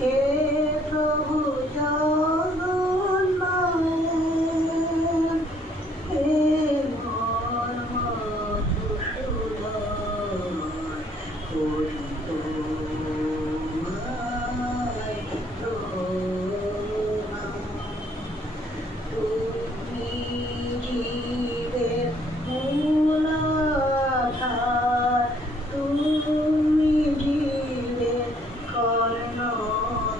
হে প্রভু জগন্নাথ, হে মোর মধুসূদন, করি তোমায় প্রণাম। তুমি জীবের মূল আধার, তুমি জীবের কর্ণধার,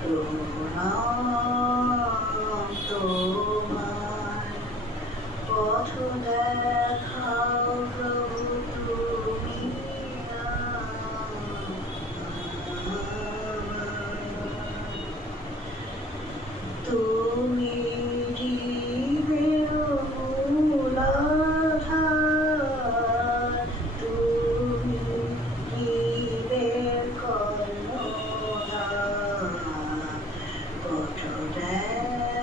প্রণাম তোমায়। পথ দেখাও প্রভু তুমি আমায়। তুমি জীবের মূল আধার, তুমি জীবের কর্ণধার, পথ দেখাও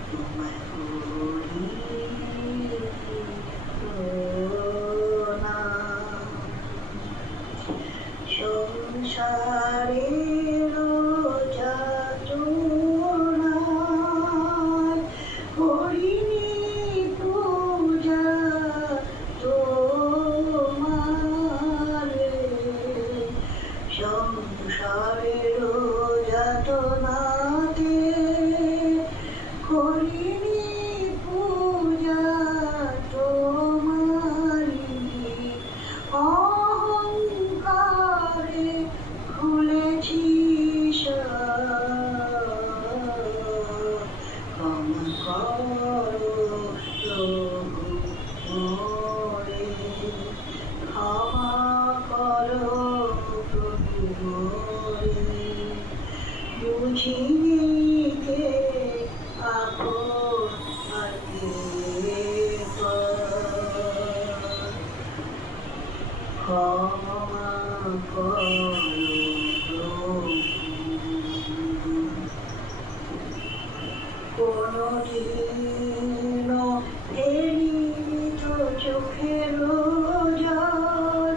তোমায় করি প্রণাম। সংসারের যাতনায় করিনি পূজা তোমারে, সংসারের যাতনাতে করিনি পূজা তোমারি, অহংকারে খুলেছি ক্ষমা করো প্রভু মোরে, ক্ষমা করো প্রভু মোরে। বুঝিনি কে আপন আর কে পর, ক্ষমা করো প্রভু। কোনদিনও ফেলিনি তো চোখের জল,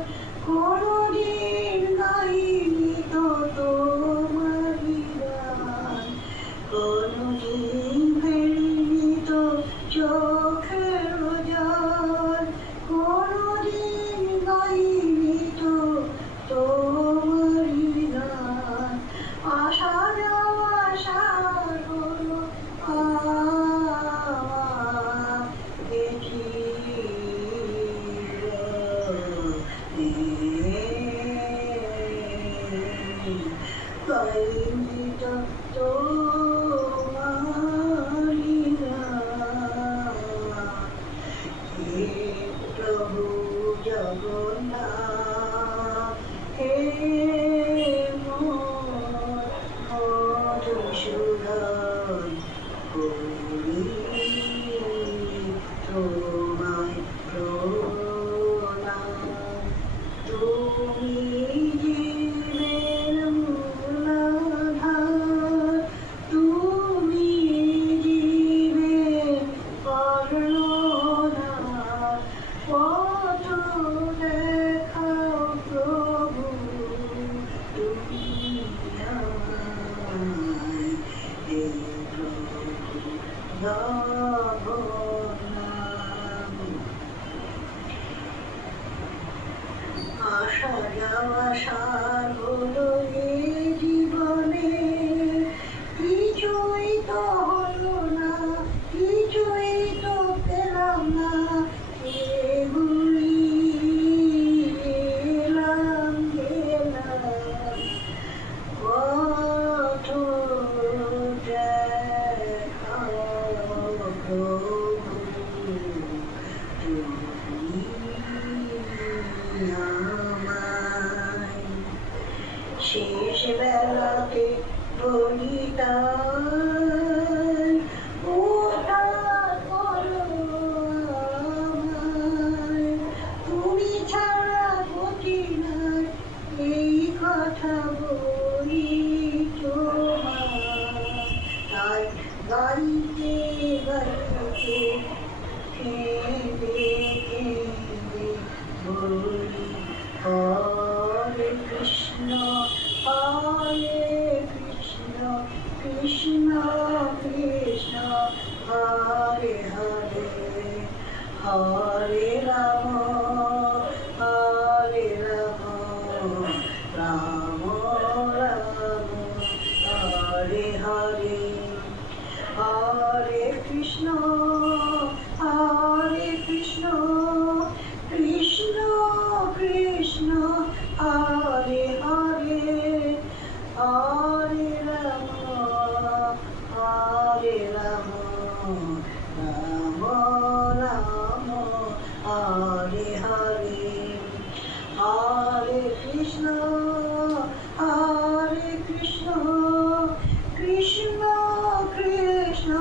কোনদিন গাইনি তো তোমারি গান, কোনদিন ফেলিনি তো চোখের জল, কোনদিন গাইনি তো তোমারি গান। আশা যাওয়া সার হলো আমাকে গাইনি তো তোমারি গান। হে প্রভু জগন্নাথ, হে মোর মধুসূদন, করি তোমায় প্রণাম। তুমি জীবের মূল আধার, তুমি জীবের কর্ণধার, পথ দেখাও প্রভু তুমি আমায়। হে প্রভু জগন্নাথ, আসা যাওয়া সার হলো এ জীবনে, কিছুই তো হলো না, কিছুই তো পেলাম না, এগুলি এলাম গেলাম, পথ দেখাও প্রভু তুমি আমায়। শেষ বেলাতে বলিদান উদ্ধার করো আমায়, তুমি ছাড়া গতি নাই এই কথা বলি তোমায়। তাই গাইতে গাইতে কেঁদে হরে রাম হরে রাম রাম রাম হরে হরে হরে কৃষ্ণ কৃষ্ণ কৃষ্ণ হরে হরে হরে রাম রাম রাম হরে হরে হরে কৃষ্ণ কৃষ্ণ কৃষ্ণ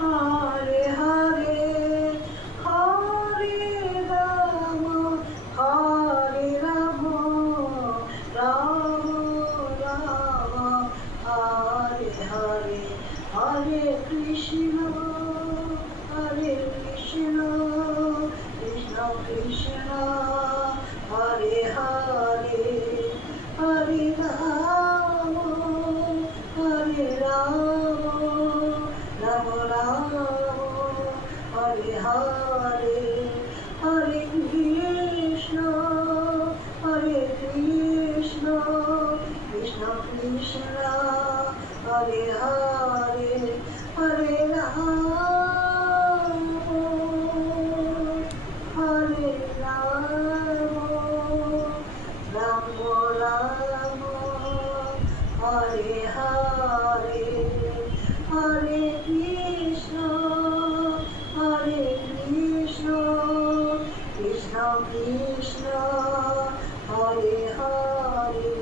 হরে হরে হরে রাম রাম রাম হরে হরে হরে কৃষ্ণ কৃষ্ণ কৃষ্ণ হরে হরে হরে রাম রাম রাম হরে হরে হরে কৃষ্ণ কৃষ্ণ কৃষ্ণ হরে হরে হরে রাম রাম রাম হরে হরে হরে কৃষ্ণ কৃষ্ণ কৃষ্ণ হরে হরে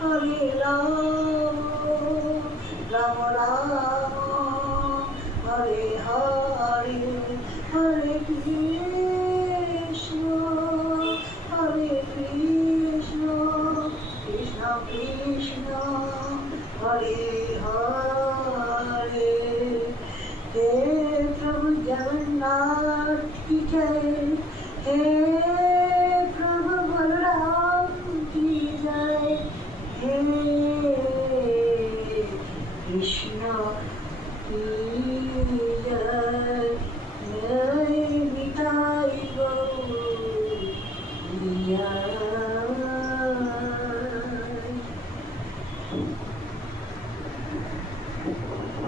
হরে রাম রাম রাম হরে হরে হরে কৃষ্ণ কৃষ্ণ কৃষ্ণ হরে হরে हे प्रभु जगन्नाथ की जय हे प्रभु बलराम की जय हे कृष्ण की जय जय निताई गौर